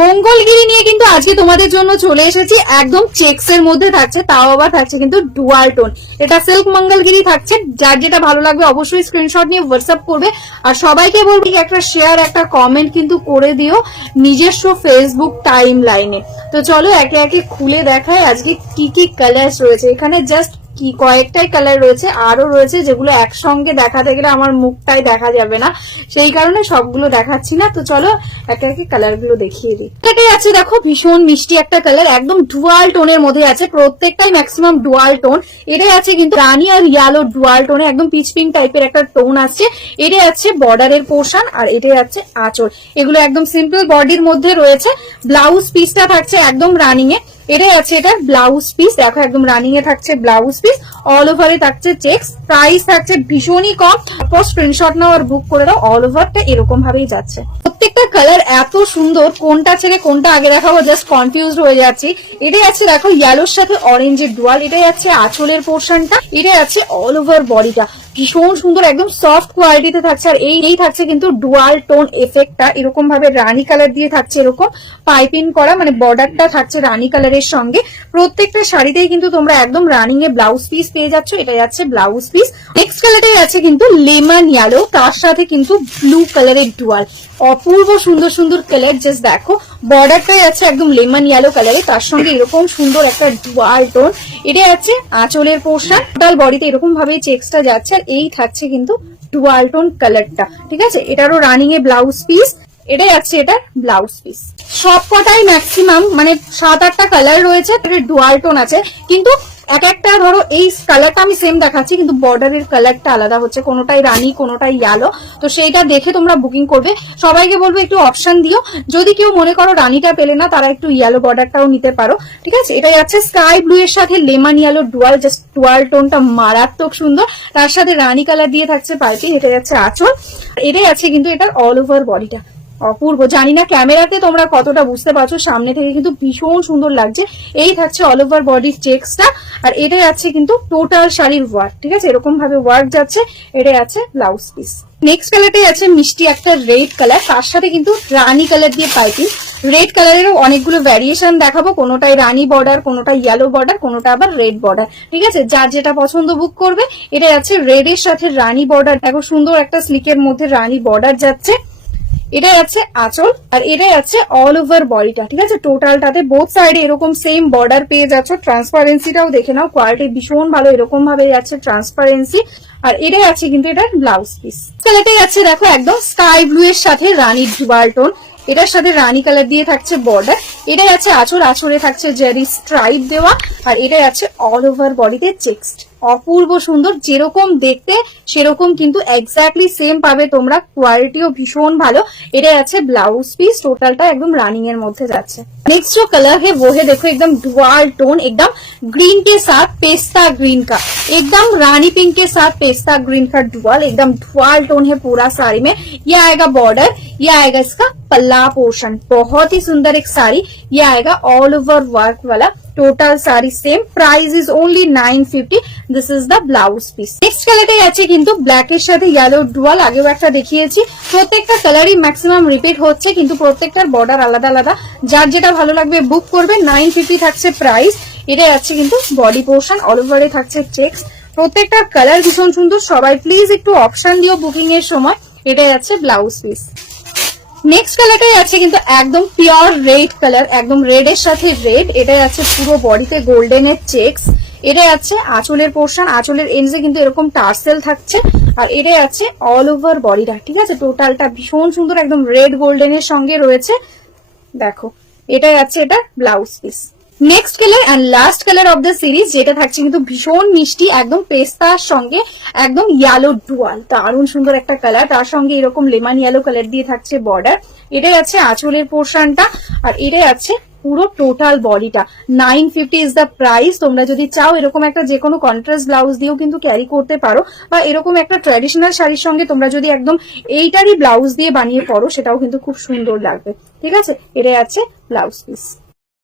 মঙ্গলগিরি নিয়ে কিন্তু আজকে তোমাদের জন্য চলে এসেছি। একদম চেক্স এর মধ্যে থাকছে, তাও আবার থাকছে কিন্তু ডুয়াল টোন। এটা সিল্ক মঙ্গলগিরি থাকছে। যার যেটা ভালো লাগবে অবশ্যই স্ক্রিনশট নিয়ে হোয়াটসঅ্যাপ করবে। আর সবাইকে বলবি একটা শেয়ার, একটা কমেন্ট কিন্তু করে দিও নিজস্ব ফেসবুক টাইম লাইনে। তো চলো একে একে খুলে দেখায় আজকে কি কি কালার রয়েছে। এখানে জাস্ট কি কয়েকটাই কালার রয়েছে, আরো রয়েছে যেগুলো একসঙ্গে দেখাতে গেলে আমার মুখটাই দেখা যাবে না, সেই কারণে সবগুলো দেখাচ্ছি না। তো চলো একে একে কালার গুলো দেখিয়ে দিই। এটাই আছে দেখো, ভীষণ মিষ্টি একটা কালার, একদম ডুয়াল টোনের মধ্যে আছে, প্রত্যেকটাই ম্যাক্সিমাম ডুয়াল টোন। এটাই আছে কিন্তু রানি আর ইয়েলো ডুয়াল টোনে, একদম পিচ পিঙ্ক টাইপের একটা টোন আসছে। এটাই আছে বর্ডারের পোর্শন, আর এটাই আছে আঁচল। এগুলো একদম সিম্পল বডির মধ্যে রয়েছে। ব্লাউজ পিসটা থাকছে একদম রানিং এ। এটাই আছে এটা ব্লাউজ পিস, দেখো একদম রানিং এ থাকছে ব্লাউজ পিস, অল ওভারে থাকছে চেক্স। প্রাইস থাকছে ভীষণই কম, তারপর স্ক্রিনশট নাও আর বুক করে দাও। অল ওভারটা এরকম ভাবেই যাচ্ছে। প্রত্যেকটা কালার এত সুন্দর, কোনটা ছেড়ে কোনটা আগে দেখাবো জাস্ট কনফিউজড হয়ে যাচ্ছি। এটাই আছে দেখো ইয়েলোর সাথে অরেঞ্জের ডুয়াল। এটাই আছে আঁচলের পোর্শনটা, এটাই আছে অল ওভার বডিটা। ভীষণ সুন্দর, একদম সফট কোয়ালিটিতে থাকছে। আর এই থাকছে কিন্তু ডুয়াল টোন এফেক্টটা, এরকম ভাবে রানী কালার দিয়ে থাকছে, এরকম পাইপিং করা, মানে বর্ডারটা থাকছে রানী কালারের সঙ্গে। প্রত্যেকটা শাড়িতেই কিন্তু তোমরা একদম রানিং এ ব্লাউজ পিস পেয়ে যাচ্ছ। এটাই আছে ব্লাউজ পিস। নেক্সট কালারটাই আছে কিন্তু লেমন ইয়েলো, তার সাথে কিন্তু ব্লু কালারের ডুয়াল। অপূর্ব সুন্দর সুন্দর কালার, জাস্ট দেখো বর্ডারটাই আছে একদম লেমন ইয়েলো কালারে, তার সঙ্গে এরকম সুন্দর একটা ডুয়াল টোন। এটাই আছে আঁচলের পোর্শন, টোটাল বডিতে এরকম ভাবে চেক্সটা যাচ্ছে। আর এই থাকছে কিন্তু ডুয়াল টোন কালারটা, ঠিক আছে। এটারও রানিং এ ব্লাউজ পিস, এটাই আছে এটা ব্লাউজ পিস। সব কটাই ম্যাক্সিমাম মানে 7-8টা কালার রয়েছে, ডুয়াল টোন আছে। কিন্তু এক একটা ধরো এই কালারটা আমি সেম দেখাচ্ছি, কিন্তু বর্ডারের কালারটা আলাদা হচ্ছে, কোনোটাই রানী কোনোটাই ইয়েলো। তো সেইটা দেখে তোমরা বুকিং করবে। সবাইকে বলবো একটু অপশন দিও, যদি কেউ মনে করো রানীটা পেলে না তারা একটু ইয়েলো বর্ডারটাও নিতে পারো, ঠিক আছে। এটাই আছে স্কাই ব্লু এর সাথে lemon yellow dual, just dual টোনটা মারাত্মক সুন্দর। তার সাথে রানী কালার দিয়ে থাকছে পাইপিং। এটা যাচ্ছে আঁচল, এটাই আছে কিন্তু এটার অল ওভার বডিটা। অপূর্ব, জানি না ক্যামেরাতে তোমরা কতটা বুঝতে পারছো, সামনে থেকে কিন্তু ভীষণ সুন্দর লাগছে। এই থাকছে অল ওভার বডির চেক্সটা, আর এটাই আছে কিন্তু টোটাল শাড়ির ওয়ার্ক, ঠিক আছে, এরকম ভাবে ওয়ার্ক যাচ্ছে। এটাই আছে ব্লাউজ পিস। নেক্সট কালারটাই আছে মিষ্টি একটা রেড কালার, তার সাথে কিন্তু রানী কালার দিয়ে পাইপিং। রেড কালারেরও অনেকগুলো ভ্যারিয়েশন দেখাবো, কোনোটাই রানী বর্ডার, কোনোটা ইয়েলো বর্ডার, কোনোটা আবার রেড বর্ডার, ঠিক আছে। যার যেটা পছন্দ বুক করবে। এটা আছে রেড এর সাথে রানী বর্ডার, দেখো সুন্দর একটা স্লিকের মধ্যে রানী বর্ডার যাচ্ছে। এটাই আছে আঁচল, আর এটাই আছে অল ওভার বডিটা, ঠিক আছে। টোটালটাতে বোথ সাইডে এরকম সেম বর্ডার পেয়ে যাচ্ছ। ট্রান্সপারেন্সিটাও দেখে নাও, কোয়ালিটি ভীষণ ভালো, এরকম ভাবে যাচ্ছে ট্রান্সপারেন্সি। আর এটাই আছে কিন্তু এটার ব্লাউজ পিস। এটাই আছে দেখো একদম স্কাই ব্লু এর সাথে রানীর ডুয়াল টোন, এটার সাথে রানী কালার দিয়ে থাকছে বর্ডার। এটাই আছে আঁচল, আঁচলে থাকছে জেরি স্ট্রাইপ দেওয়া। আর এটাই আছে অল ওভার বডিতে চেক্সড। অপূর্ব সুন্দর, যেরকম দেখতে সেরকম কিন্তু এক্স্যাক্টলি সেম পাবে তোমরা, কোয়ালিটিও ভীষণ ভালো। এটাই আছে ব্লাউজ পিস, টোটালটা একদম রানিং एयर মধ্যে যাচ্ছে। नेक्स्ट जो कलर है वो है देखो एकदम डुअल टोन, एकदम ग्रीन के साथ पेस्ता ग्रीन का, एकदम रानी पिंक के साथ पेस्ता ग्रीन का डुअल, एकदम डुअल टोन है पूरा साड़ी में। ये आएगा बॉर्डर, ये आएगा इसका पल्ला पोर्शन, बहुत ही सुंदर एक साड़ी। ये आएगा ऑल ओवर वर्क वाला, টোটাল সারি same. Price is only 950। This is the blouse piece. Next কালারটাই আছে কিন্তু ব্ল্যাক এর সাথে ইয়েলো ডুয়াল, আগেও একটা দেখিয়েছি। প্রত্যেকটা কালারই ম্যাক্সিমাম রিপিট হচ্ছে, কিন্তু প্রত্যেকটার বর্ডার আলাদা আলাদা। যার যেটা ভালো লাগবে বুক করবে। 950 থাকছে প্রাইস। এটা আছে কিন্তু বডি পোর্শন, অল ওভারে থাকছে চেক্স। প্রত্যেকটা কালার ভীষণ সুন্দর। সবাই প্লিজ একটু অপশন দিও বুকিং এর সময়। এটাই আছে ব্লাউজ পিস। নেক্সট কালারটাই আছে কিন্তু একদম পিওর রেড কালার, একদম রেড এর সাথে রেড। এটাই আছে পুরো বডিতে গোল্ডেন এর চেক্স। এটাই আছে আঁচলের পোর্শন, আঁচলের এন্ডে কিন্তু এরকম টার্সেল থাকছে। আর এটাই আছে অল ওভার বডিটা, ঠিক আছে। টোটালটা ভীষণ সুন্দর, একদম রেড গোল্ডেন এর সঙ্গে রয়েছে। দেখো এটাই আছে এটা blouse piece. Next colour and last colour of the series, যেটা থাকছে কিন্তু ভীষণ মিষ্টি, একদম পেস্তার সঙ্গে একদম ইয়েলো ডুয়াল, দারুণ সুন্দর একটা কালার। তার সঙ্গে এরকম লেমন ইয়েলো কালার দিয়ে থাকছে বর্ডার। এটাই আছে আঁচলের পোর্শনটা, আর এটাই আছে পুরো টোটাল বডিটা। 950 ইজ দ্য প্রাইস। তোমরা যদি চাও এরকম একটা যে কোনো কন্ট্রাস্ট ব্লাউজ দিয়েও কিন্তু ক্যারি করতে পারো, বা এরকম একটা ট্র্যাডিশনাল শাড়ির সঙ্গে তোমরা যদি একদম এইটারই ব্লাউজ দিয়ে বানিয়ে পরো, সেটাও কিন্তু খুব সুন্দর লাগবে, ঠিক আছে। এটাই আছে ব্লাউজ পিস।